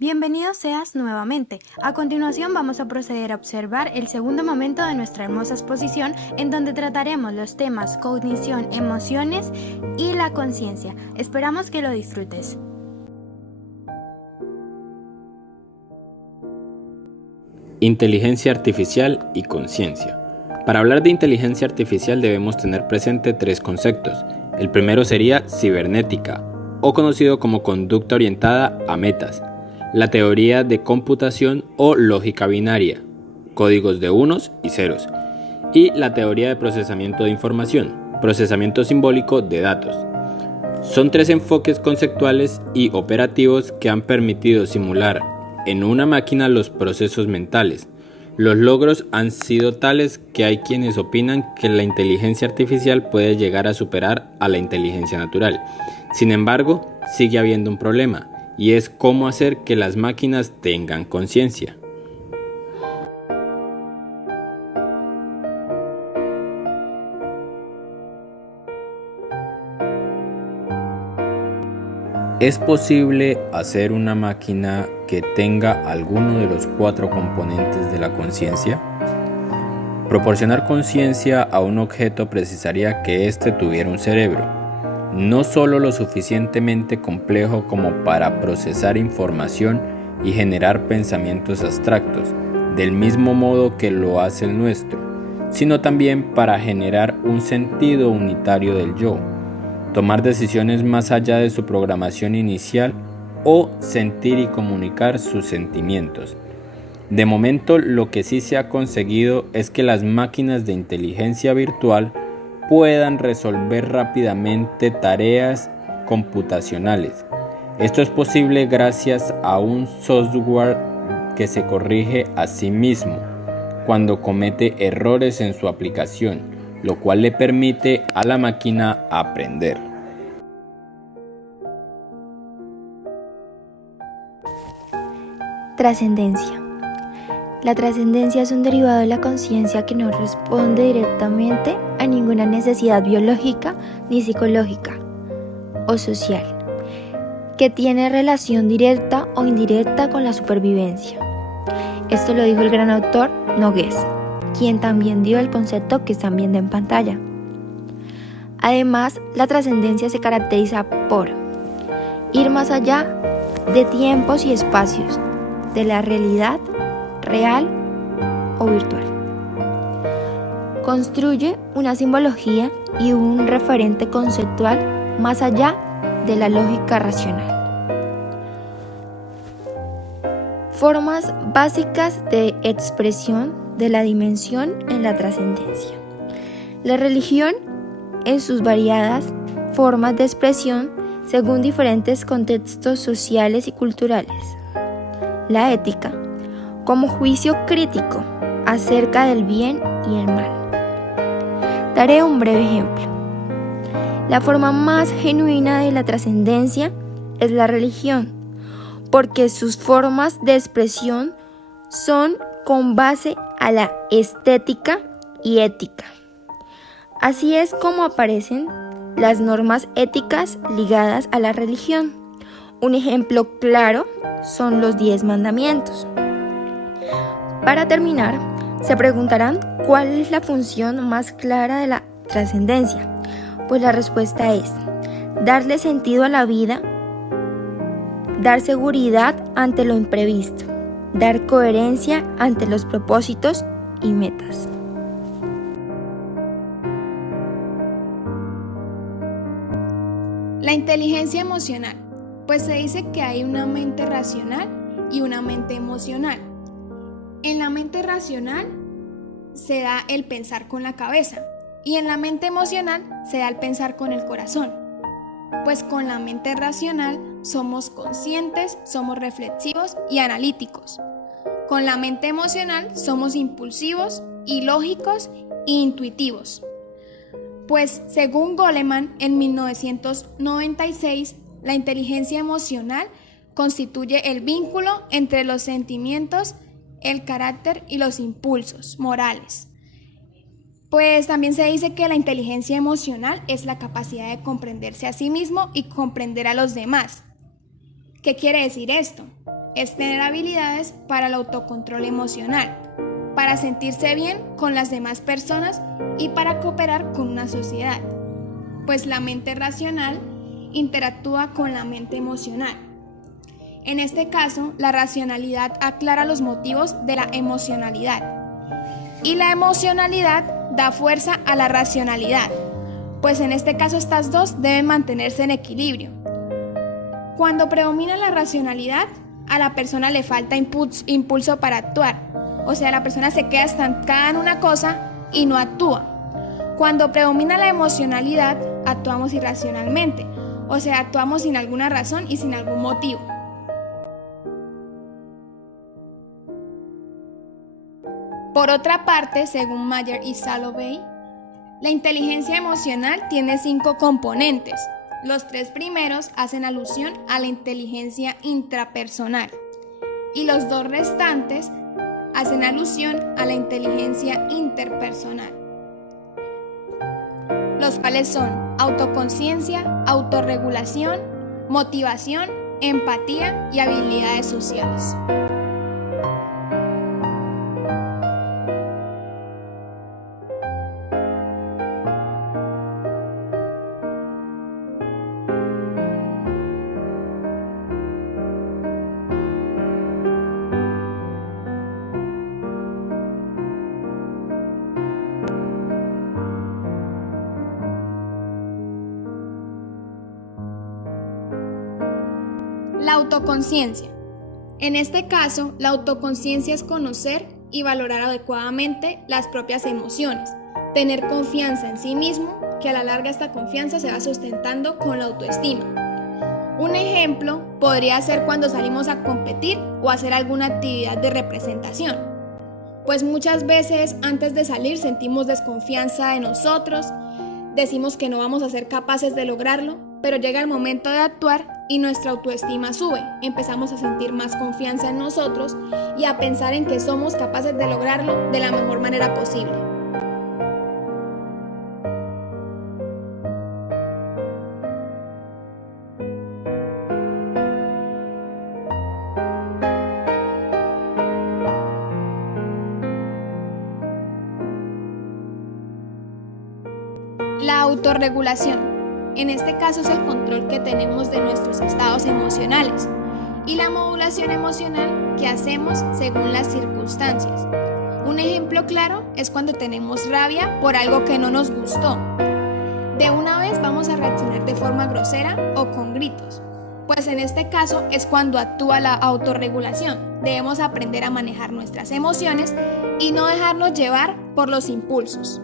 Bienvenido seas nuevamente. A continuación vamos a proceder a observar el segundo momento de nuestra hermosa exposición en donde trataremos los temas cognición, emociones y la conciencia. Esperamos que lo disfrutes. Inteligencia artificial y conciencia. Para hablar de inteligencia artificial debemos tener presente tres conceptos. El primero sería cibernética, o conocido como conducta orientada a metas. La teoría de computación o lógica binaria, códigos de unos y ceros, y la teoría de procesamiento de información, procesamiento simbólico de datos. Son tres enfoques conceptuales y operativos que han permitido simular en una máquina los procesos mentales. Los logros han sido tales que hay quienes opinan que la inteligencia artificial puede llegar a superar a la inteligencia natural. Sin embargo, sigue habiendo un problema. Y es cómo hacer que las máquinas tengan conciencia. ¿Es posible hacer una máquina que tenga alguno de los cuatro componentes de la conciencia? Proporcionar conciencia a un objeto precisaría que éste tuviera un cerebro. No solo lo suficientemente complejo como para procesar información y generar pensamientos abstractos, del mismo modo que lo hace el nuestro, sino también para generar un sentido unitario del yo, tomar decisiones más allá de su programación inicial o sentir y comunicar sus sentimientos. De momento, lo que sí se ha conseguido es que las máquinas de inteligencia virtual puedan resolver rápidamente tareas computacionales. Esto es posible gracias a un software que se corrige a sí mismo cuando comete errores en su aplicación, lo cual le permite a la máquina aprender. Trascendencia. La trascendencia es un derivado de la conciencia que no responde directamente a ninguna necesidad biológica ni psicológica o social, que tiene relación directa o indirecta con la supervivencia. Esto lo dijo el gran autor Nogués, quien también dio el concepto que están viendo en pantalla. Además, la trascendencia se caracteriza por ir más allá de tiempos y espacios, de la realidad real o virtual. Construye una simbología y un referente conceptual más allá de la lógica racional. Formas básicas de expresión de la dimensión en la trascendencia. La religión en sus variadas formas de expresión según diferentes contextos sociales y culturales. La ética como juicio crítico acerca del bien y el mal. Daré un breve ejemplo. La forma más genuina de la trascendencia es la religión, porque sus formas de expresión son con base a la estética y ética. Así es como aparecen las normas éticas ligadas a la religión. Un ejemplo claro son los 10 mandamientos. Para terminar, se preguntarán cuál es la función más clara de la trascendencia. Pues la respuesta es darle sentido a la vida, dar seguridad ante lo imprevisto, dar coherencia ante los propósitos y metas. La inteligencia emocional, pues se dice que hay una mente racional y una mente emocional. En la mente racional se da el pensar con la cabeza y en la mente emocional se da el pensar con el corazón. Pues con la mente racional somos conscientes, somos reflexivos y analíticos. Con la mente emocional somos impulsivos, ilógicos e intuitivos. Pues según Goleman en 1996, la inteligencia emocional constituye el vínculo entre los sentimientos, el carácter y los impulsos morales. Pues también se dice que la inteligencia emocional es la capacidad de comprenderse a sí mismo y comprender a los demás. ¿Qué quiere decir esto? es tener habilidades para el autocontrol emocional, para sentirse bien con las demás personas y para cooperar con una sociedad, pues la mente racional interactúa con la mente emocional. En este caso, la racionalidad aclara los motivos de la emocionalidad y la emocionalidad da fuerza a la racionalidad, pues en este caso estas dos deben mantenerse en equilibrio. Cuando predomina la racionalidad, a la persona le falta impulso para actuar, o sea, la persona se queda estancada en una cosa y no actúa. Cuando predomina la emocionalidad, actuamos irracionalmente, o sea, actuamos sin alguna razón y sin algún motivo. Por otra parte, según Mayer y Salovey, la inteligencia emocional tiene 5 componentes. Los 3 primeros hacen alusión a la inteligencia intrapersonal y los 2 restantes hacen alusión a la inteligencia interpersonal, los cuales son autoconciencia, autorregulación, motivación, empatía y habilidades sociales. La autoconciencia. En este caso, la autoconciencia es conocer y valorar adecuadamente las propias emociones, tener confianza en sí mismo, que a la larga esta confianza se va sustentando con la autoestima. Un ejemplo podría ser cuando salimos a competir o hacer alguna actividad de representación, pues muchas veces antes de salir sentimos desconfianza de nosotros, decimos que no vamos a ser capaces de lograrlo, pero llega el momento de actuar y nuestra autoestima sube, empezamos a sentir más confianza en nosotros y a pensar en que somos capaces de lograrlo de la mejor manera posible. La autorregulación. En este caso es el control que tenemos de nuestros estados emocionales y la modulación emocional que hacemos según las circunstancias. Un ejemplo claro es cuando tenemos rabia por algo que no nos gustó. De una vez vamos a reaccionar de forma grosera o con gritos, pues en este caso es cuando actúa la autorregulación. Debemos aprender a manejar nuestras emociones y no dejarnos llevar por los impulsos.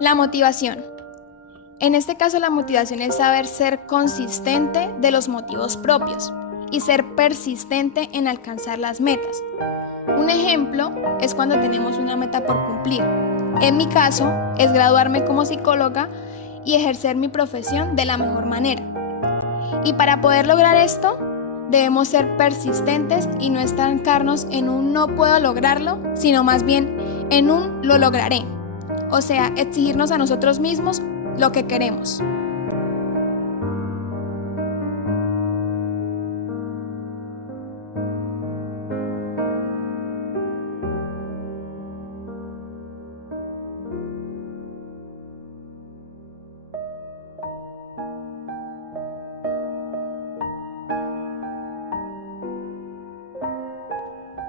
La motivación. En este caso la motivación es saber ser consistente de los motivos propios y ser persistente en alcanzar las metas. Un ejemplo es cuando tenemos una meta por cumplir. En mi caso es graduarme como psicóloga y ejercer mi profesión de la mejor manera. Y para poder lograr esto, debemos ser persistentes y no estancarnos en un no puedo lograrlo, sino más bien en un lo lograré. O sea, exigirnos a nosotros mismos lo que queremos.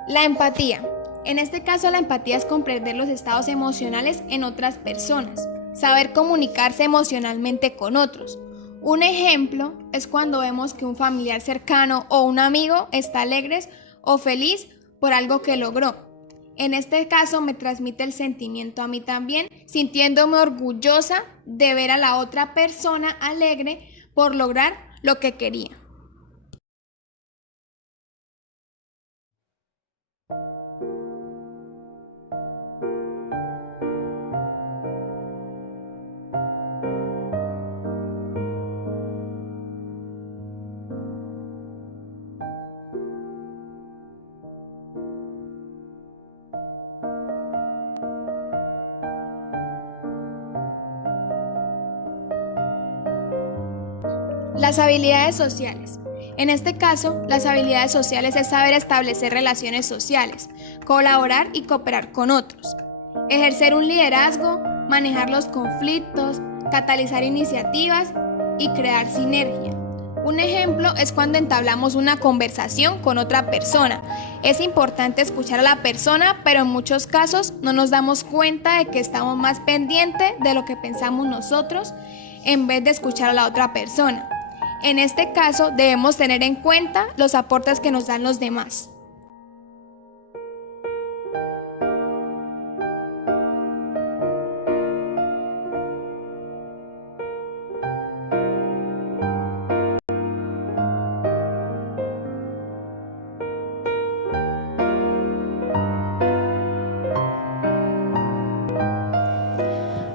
La empatía. En este caso, la empatía es comprender los estados emocionales en otras personas, saber comunicarse emocionalmente con otros. Un ejemplo es cuando vemos que un familiar cercano o un amigo está alegre o feliz por algo que logró. En este caso me transmite el sentimiento a mí también, sintiéndome orgullosa de ver a la otra persona alegre por lograr lo que quería. Las habilidades sociales. En este caso, las habilidades sociales es saber establecer relaciones sociales, colaborar y cooperar con otros, ejercer un liderazgo, manejar los conflictos, catalizar iniciativas y crear sinergia. Un ejemplo es cuando entablamos una conversación con otra persona. Es importante escuchar a la persona, pero en muchos casos no nos damos cuenta de que estamos más pendientes de lo que pensamos nosotros en vez de escuchar a la otra persona. En este caso, debemos tener en cuenta los aportes que nos dan los demás.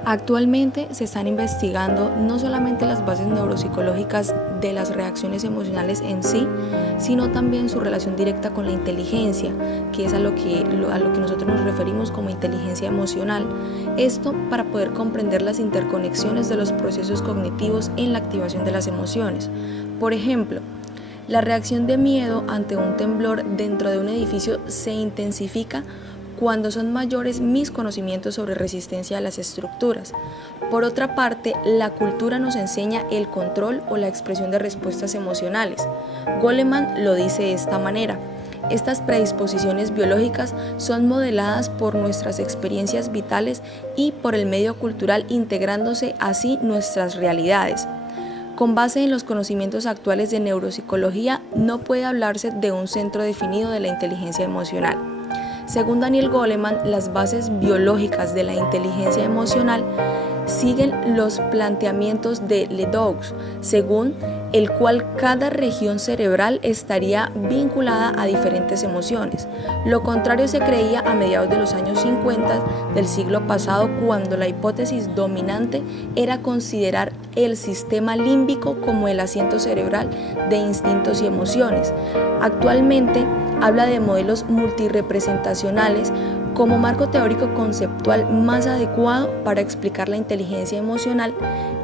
Actualmente se están investigando no solamente las bases neuropsicológicas de las reacciones emocionales en sí, sino también su relación directa con la inteligencia, que es a lo que nosotros nos referimos como inteligencia emocional. Esto para poder comprender las interconexiones de los procesos cognitivos en la activación de las emociones. Por ejemplo, la reacción de miedo ante un temblor dentro de un edificio se intensifica cuando son mayores mis conocimientos sobre resistencia a las estructuras. Por otra parte, la cultura nos enseña el control o la expresión de respuestas emocionales. Goleman lo dice de esta manera: estas predisposiciones biológicas son modeladas por nuestras experiencias vitales y por el medio cultural, integrándose así nuestras realidades. Con base en los conocimientos actuales de neuropsicología, no puede hablarse de un centro definido de la inteligencia emocional. Según Daniel Goleman, las bases biológicas de la inteligencia emocional siguen los planteamientos de Ledoux, según el cual cada región cerebral estaría vinculada a diferentes emociones. Lo contrario se creía a mediados de los años 50 del siglo pasado, cuando la hipótesis dominante era considerar el sistema límbico como el asiento cerebral de instintos y emociones. Actualmente habla de modelos multirepresentacionales como marco teórico conceptual más adecuado para explicar la inteligencia emocional,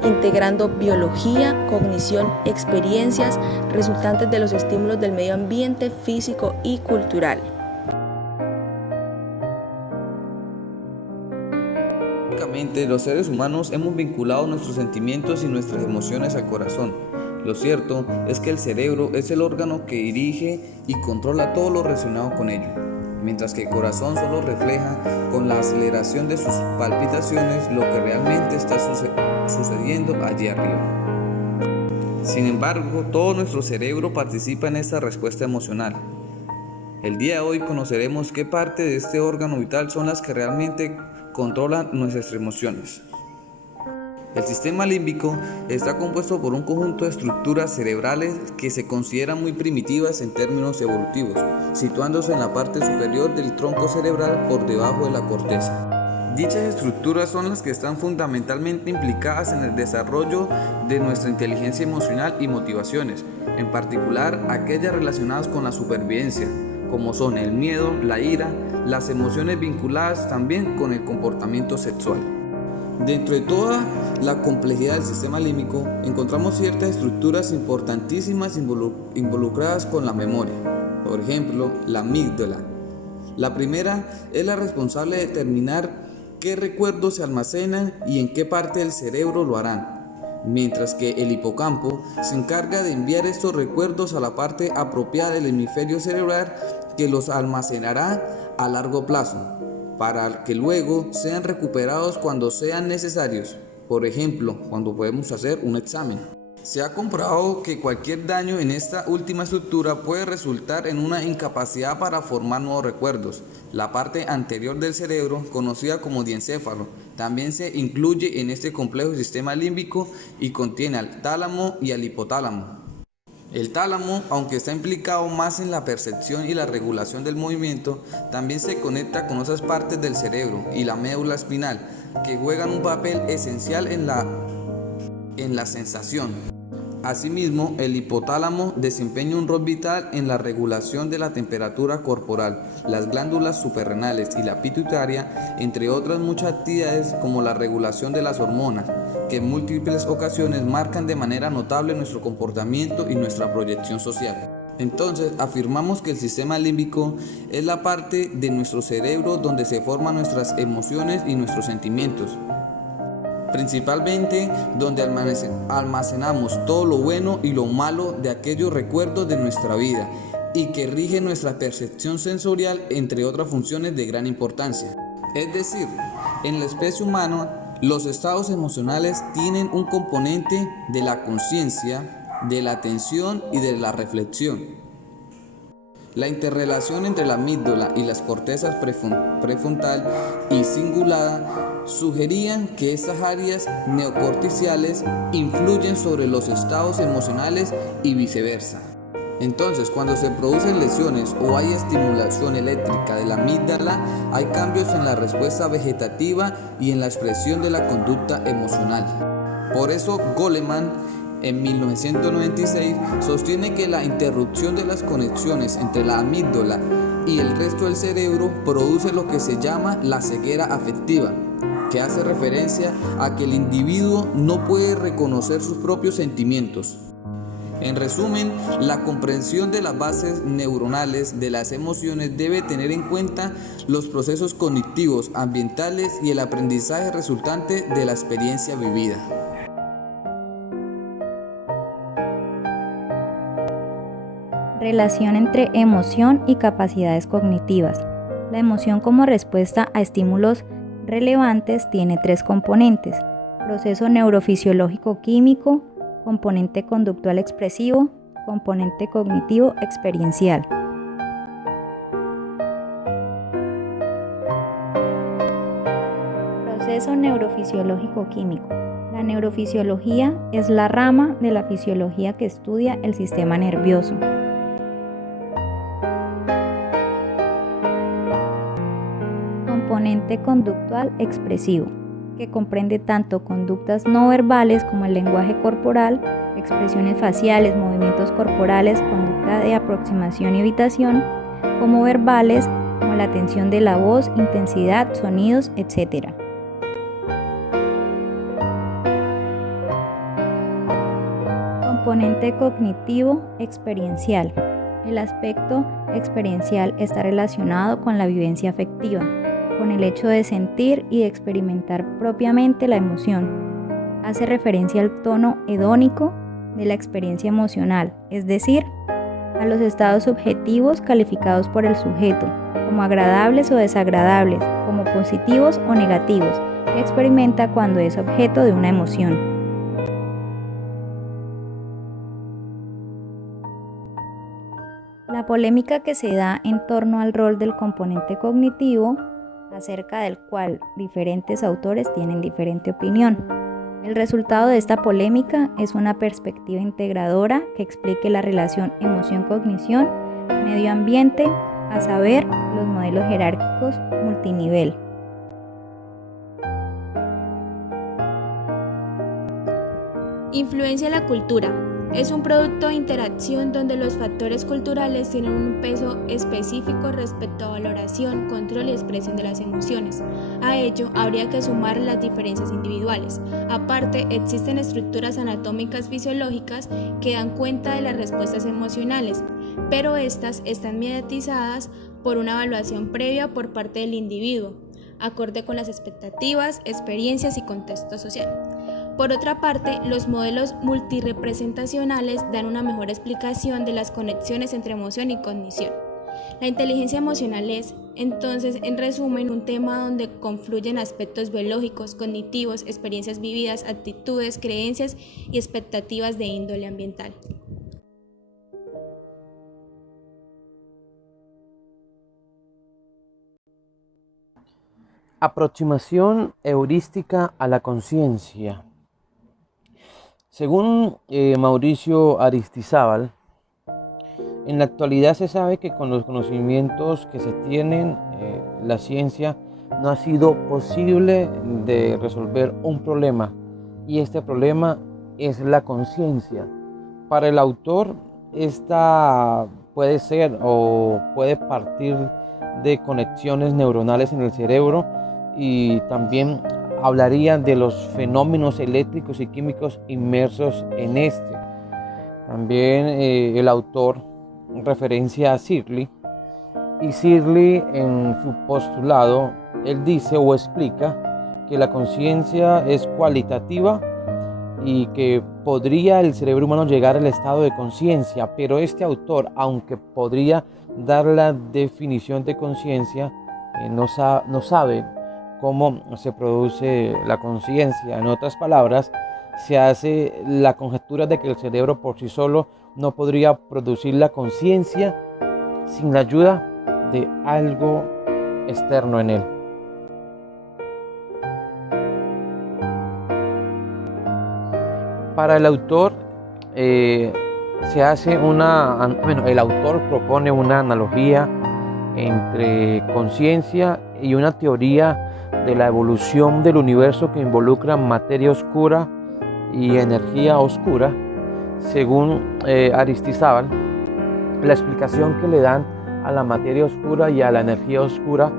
integrando biología, cognición, experiencias resultantes de los estímulos del medio ambiente físico y cultural. Básicamente, los seres humanos hemos vinculado nuestros sentimientos y nuestras emociones al corazón. Lo cierto es que el cerebro es el órgano que dirige y controla todo lo relacionado con ello, mientras que el corazón solo refleja con la aceleración de sus palpitaciones lo que realmente está sucediendo allí arriba. Sin embargo, todo nuestro cerebro participa en esta respuesta emocional. El día de hoy conoceremos qué parte de este órgano vital son las que realmente controlan nuestras emociones. El sistema límbico está compuesto por un conjunto de estructuras cerebrales que se consideran muy primitivas en términos evolutivos, situándose en la parte superior del tronco cerebral por debajo de la corteza. Dichas estructuras son las que están fundamentalmente implicadas en el desarrollo de nuestra inteligencia emocional y motivaciones, en particular aquellas relacionadas con la supervivencia, como son el miedo, la ira, las emociones vinculadas también con el comportamiento sexual. Dentro de toda la complejidad del sistema límbico encontramos ciertas estructuras importantísimas involucradas con la memoria. Por ejemplo, la amígdala. La primera es la responsable de determinar qué recuerdos se almacenan y en qué parte del cerebro lo harán, mientras que el hipocampo se encarga de enviar estos recuerdos a la parte apropiada del hemisferio cerebral que los almacenará a largo plazo, para que luego sean recuperados cuando sean necesarios, por ejemplo, cuando podemos hacer un examen. Se ha comprobado que cualquier daño en esta última estructura puede resultar en una incapacidad para formar nuevos recuerdos. La parte anterior del cerebro, conocida como diencéfalo, también se incluye en este complejo sistema límbico y contiene al tálamo y al hipotálamo. El tálamo, aunque está implicado más en la percepción y la regulación del movimiento, también se conecta con otras partes del cerebro y la médula espinal, que juegan un papel esencial en la sensación. Asimismo, el hipotálamo desempeña un rol vital en la regulación de la temperatura corporal, las glándulas suprarrenales y la pituitaria, entre otras muchas actividades como la regulación de las hormonas, que en múltiples ocasiones marcan de manera notable nuestro comportamiento y nuestra proyección social. Entonces, afirmamos que el sistema límbico es la parte de nuestro cerebro donde se forman nuestras emociones y nuestros sentimientos, principalmente donde almacenamos todo lo bueno y lo malo de aquellos recuerdos de nuestra vida y que rige nuestra percepción sensorial, entre otras funciones de gran importancia. Es decir, en la especie humana, los estados emocionales tienen un componente de la conciencia, de la atención y de la reflexión. La interrelación entre la amígdala y las cortezas prefrontal y cingulada sugerían que estas áreas neocorticiales influyen sobre los estados emocionales y viceversa. Entonces, cuando se producen lesiones o hay estimulación eléctrica de la amígdala, hay cambios en la respuesta vegetativa y en la expresión de la conducta emocional. Por eso, Goleman, en 1996, sostiene que la interrupción de las conexiones entre la amígdala y el resto del cerebro produce lo que se llama la ceguera afectiva, que hace referencia a que el individuo no puede reconocer sus propios sentimientos. En resumen, la comprensión de las bases neuronales de las emociones debe tener en cuenta los procesos cognitivos, ambientales y el aprendizaje resultante de la experiencia vivida. Relación entre emoción y capacidades cognitivas. La emoción como respuesta a estímulos relevantes tiene tres componentes: proceso neurofisiológico químico, componente conductual expresivo, componente cognitivo experiencial. Proceso neurofisiológico químico. La neurofisiología es la rama de la fisiología que estudia el sistema nervioso. Componente conductual expresivo, que comprende tanto conductas no verbales como el lenguaje corporal, expresiones faciales, movimientos corporales, conducta de aproximación y evitación, como verbales como la tensión de la voz, intensidad, sonidos, etc. Componente cognitivo experiencial. El aspecto experiencial está relacionado con la vivencia afectiva, con el hecho de sentir y de experimentar propiamente la emoción. Hace referencia al tono hedónico de la experiencia emocional, es decir, a los estados subjetivos calificados por el sujeto, como agradables o desagradables, como positivos o negativos, que experimenta cuando es objeto de una emoción. La polémica que se da en torno al rol del componente cognitivo, acerca del cual diferentes autores tienen diferente opinión. El resultado de esta polémica es una perspectiva integradora que explique la relación emoción-cognición, medio ambiente, a saber, los modelos jerárquicos multinivel. Influencia de la cultura. Es un producto de interacción donde los factores culturales tienen un peso específico respecto a valoración, control y expresión de las emociones. A ello habría que sumar las diferencias individuales. Aparte, existen estructuras anatómicas fisiológicas que dan cuenta de las respuestas emocionales, pero estas están mediatizadas por una evaluación previa por parte del individuo, acorde con las expectativas, experiencias y contexto social. Por otra parte, los modelos multirepresentacionales dan una mejor explicación de las conexiones entre emoción y cognición. La inteligencia emocional es, entonces, en resumen, un tema donde confluyen aspectos biológicos, cognitivos, experiencias vividas, actitudes, creencias y expectativas de índole ambiental. Aproximación heurística a la conciencia. Según Mauricio Aristizábal, en la actualidad se sabe que con los conocimientos que se tienen, la ciencia no ha sido posible de resolver un problema, y este problema es la conciencia. Para el autor, esta puede ser o puede partir de conexiones neuronales en el cerebro y también hablaría de los fenómenos eléctricos y químicos inmersos en este. También el autor referencia a Searle, y Searle en su postulado, él dice o explica que la conciencia es cualitativa y que podría el cerebro humano llegar al estado de conciencia, pero este autor, aunque podría dar la definición de conciencia, no sabe cómo se produce la conciencia. En otras palabras, se hace la conjetura de que el cerebro por sí solo no podría producir la conciencia sin la ayuda de algo externo en él. Para el autor se hace el autor propone una analogía entre conciencia y una teoría de la evolución del universo que involucra materia oscura y energía oscura. Según Aristizábal, la explicación que le dan a la materia oscura y a la energía oscura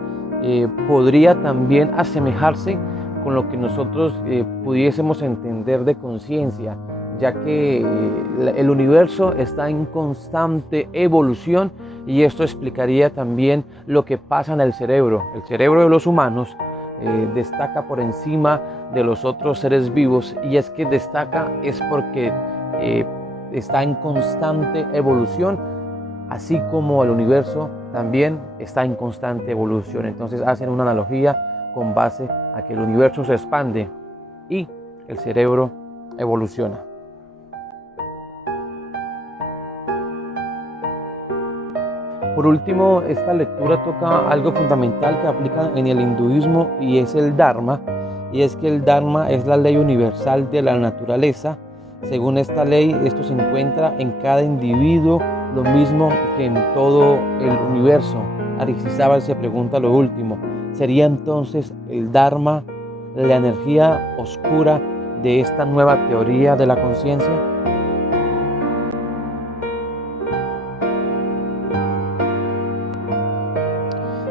podría también asemejarse con lo que nosotros pudiésemos entender de conciencia, ya que el universo está en constante evolución, y esto explicaría también lo que pasa en el cerebro. El cerebro de los humanos destaca por encima de los otros seres vivos, y es que destaca es porque está en constante evolución, así como el universo también está en constante evolución. Entonces hacen una analogía con base a que el universo se expande y el cerebro evoluciona. Por último, esta lectura toca algo fundamental que aplica en el hinduismo, y es el Dharma. Y es que el Dharma es la ley universal de la naturaleza. Según esta ley, esto se encuentra en cada individuo, lo mismo que en todo el universo. Aristizábal se pregunta lo último: ¿sería entonces el Dharma la energía oscura de esta nueva teoría de la conciencia?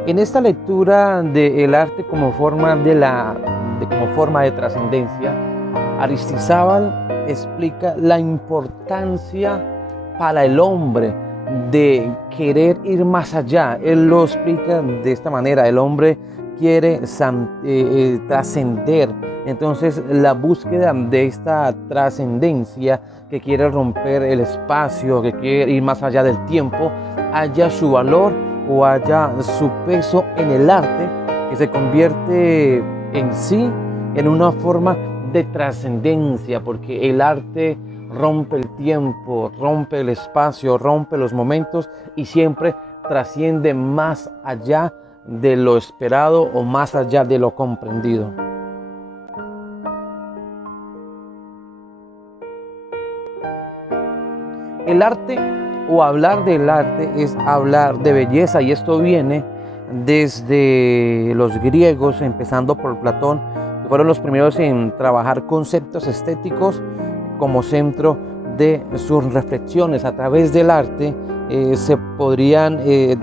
En esta lectura del arte como forma de trascendencia, Aristizábal explica la importancia para el hombre de querer ir más allá. Él lo explica de esta manera: el hombre quiere trascender. Entonces, la búsqueda de esta trascendencia, que quiere romper el espacio, que quiere ir más allá del tiempo, halla su valor o haya su peso en el arte, que se convierte en sí en una forma de trascendencia, porque el arte rompe el tiempo, rompe el espacio, rompe los momentos y siempre trasciende más allá de lo esperado o más allá de lo comprendido. El arte, o hablar del arte, es hablar de belleza, y esto viene desde los griegos, empezando por Platón, que fueron los primeros en trabajar conceptos estéticos como centro de sus reflexiones. A través del arte se podrían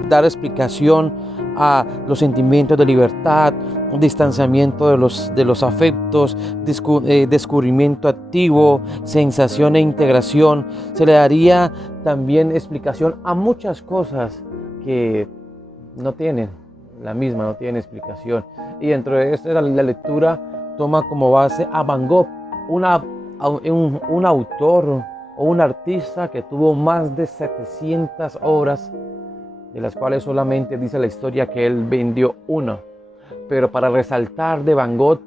dar explicación a los sentimientos de libertad, distanciamiento de los afectos, descubrimiento activo, sensación e integración. Se le daría también explicación a muchas cosas que no tienen explicación. Y dentro de esta, la lectura toma como base a Van Gogh, un autor o un artista que tuvo más de 700 obras, de las cuales solamente dice la historia que él vendió una. Pero para resaltar de Van Gogh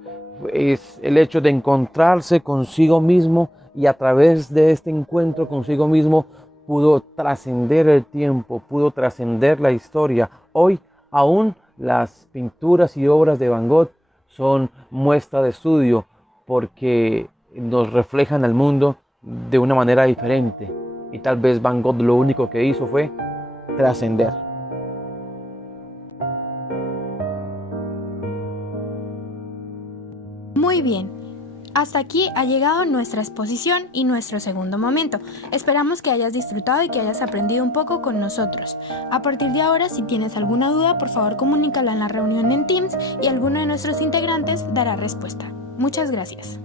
es el hecho de encontrarse consigo mismo, y a través de este encuentro consigo mismo pudo trascender el tiempo, pudo trascender la historia. Hoy aún las pinturas y obras de Van Gogh son muestra de estudio, porque nos reflejan al mundo de una manera diferente, y tal vez Van Gogh lo único que hizo fue trascender. Muy bien. Hasta aquí ha llegado nuestra exposición y nuestro segundo momento. Esperamos que hayas disfrutado y que hayas aprendido un poco con nosotros. A partir de ahora, si tienes alguna duda, por favor comunícala en la reunión en Teams y alguno de nuestros integrantes dará respuesta. Muchas gracias.